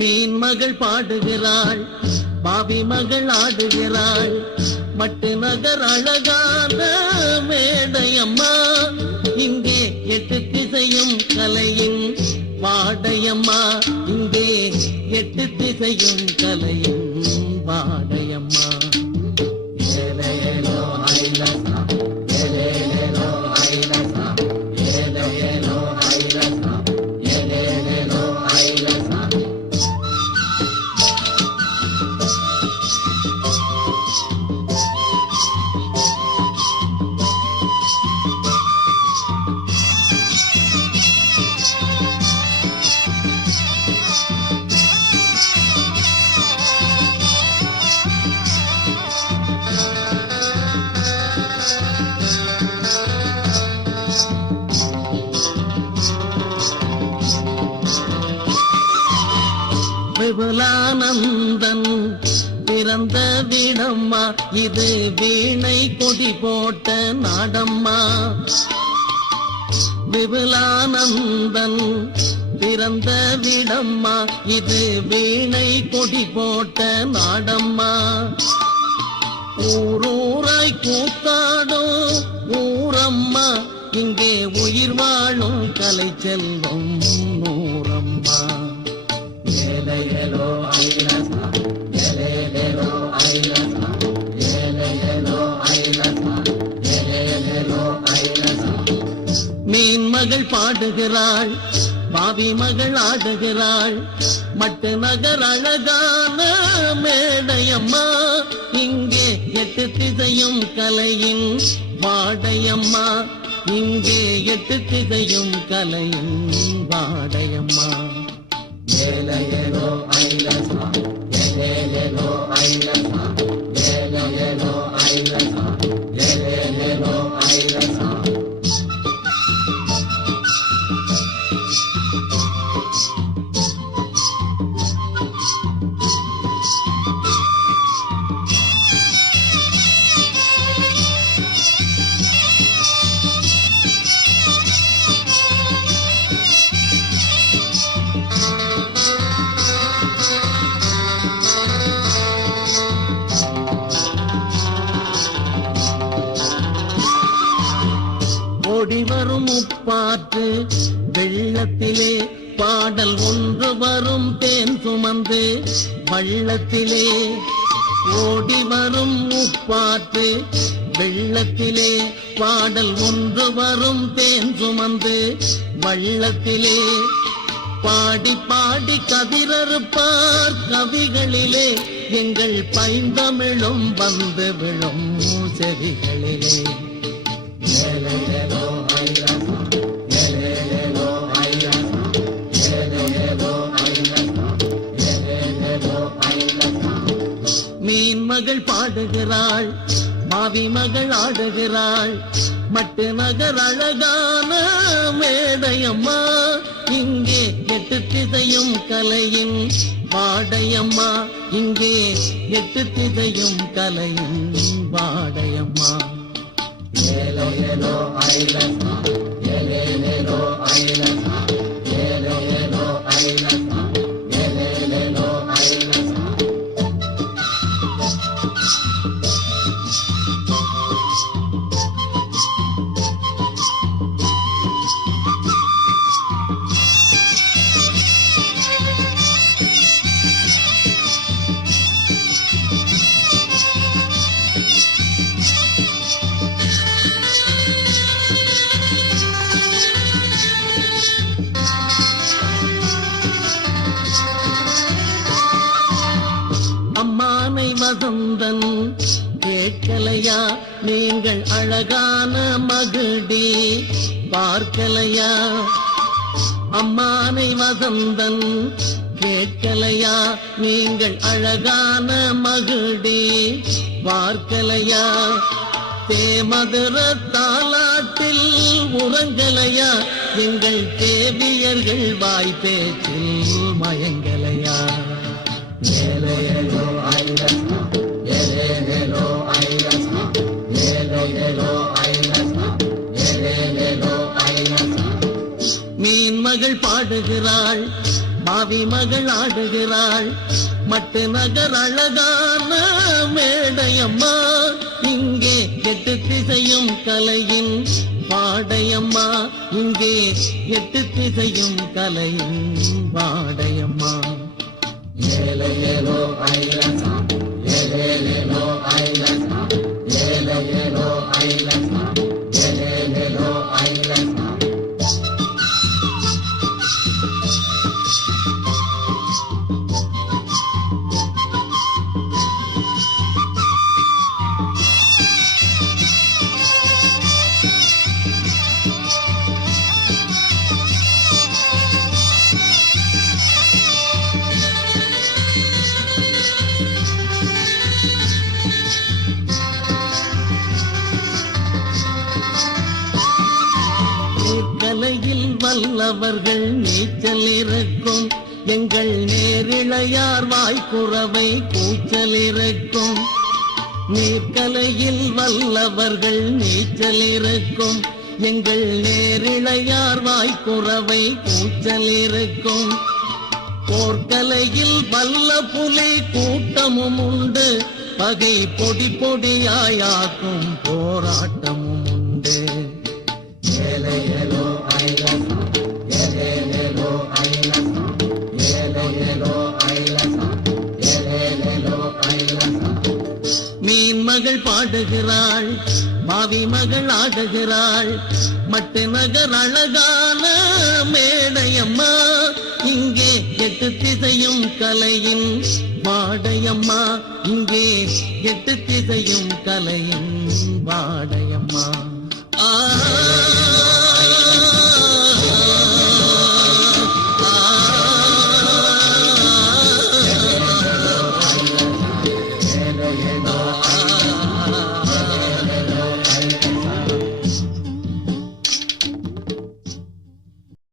மீன் மகள் பாடுகிறாள் பாவி மகள் ஆடுகிறாள் மட்டு நகர் அழகான மேடையம்மா விபுலானந்தன் பிறந்த வீடம்மா இது வீணை கொடி போட்ட நாடம்மா. விபுலானந்தன் பிறந்த வீடம்மா இது வீணை கொடி போட்ட நாடம்மா. ஊரூராய் கூத்தாடும் ஊரம்மா இங்கே உயிர் வாழும் கலை செல்வம் மகள் பாடுகிறாள். பாவி மகள் ஆடுகிறாள். மட்டு நகர் அழகான மேடையம்மா. இங்கே எட்டு திசையும் கலையின் வாடையம்மா. இங்கே எட்டு திசையும் கலையின் வாடையம்மா. ஏலையலோ ஐலசா ஏலேலேலோ ஓடி வரும் உப்பாற்று வெள்ளத்திலே பாடல் ஒன்று வரும் தேன் சுமந்து. வள்ளத்திலே ஓடி வரும் உப்பாற்று வெள்ளத்திலே பாடல் ஒன்று வரும் தேன் சுமந்து. வள்ளத்திலே பாடி பாடி கதிரறுப்பார் கவிகளிலே. எங்கள் பைந்தமிழும் வந்து விழும் செவிகளிலே மீன் மகள் பாடுகிறாள் மாவி மகள் ஆடுகிறாள் மட்டு நகர் அழகான மேடையம்மா. இங்கே எட்டு திசையும் கலையின் வாடையம்மா. இங்கே எட்டு திசையும் கலையின் வாடையம்மா. Hello, hello, I love அம்மானை கேட்கலையா நீங்கள் அழகான மகிழ்டி பார்க்கலையா? அம்மானை வசந்தன் கேட்கலையா நீங்கள் அழகான மகிழ்டி பார்க்கலையா? தேமதுர தாலாட்டில் உறங்கலையா? எங்கள் தேவியர்கள் வாய் பேச்சில் மயங்கலையா? மாவி மகள் ஆடுகிறாள். மட்டு நகர் அழகான மேடையம்மா. இங்கே எட்டு திசையும் கலையின் பாடையம்மா இங்கே எட்டு திசையும் கலையின் பாடையம்மா ஏலையேலோ ஐலசா ஏலேலேலோ வல்லவர்கள் நீச்சல் இருக்கும் எங்கள் நேரிழையார் வாய்க்குறவை கூச்சல் இருக்கும் நீர்க்கலையில் வல்லவர்கள் நீச்சல் இருக்கும் எங்கள் நேரிழையார் வாய்க்குறவை கூச்சல் இருக்கும் போர்க்கலையில் வல்ல புலி கூட்டமும் உண்டு. பகை பொடி பொடியாயாக்கும் போராட்டம். ஆடுகிறாள். மாவி மகள் ஆடுகிறாள். மட்டு நகர் அழகான மேடையம்மா. இங்கே எட்டு திசையும் கலையின் வாடையம்மா. இங்கே எட்டு திசையும் கலையின் வாடையம்மா. ஆ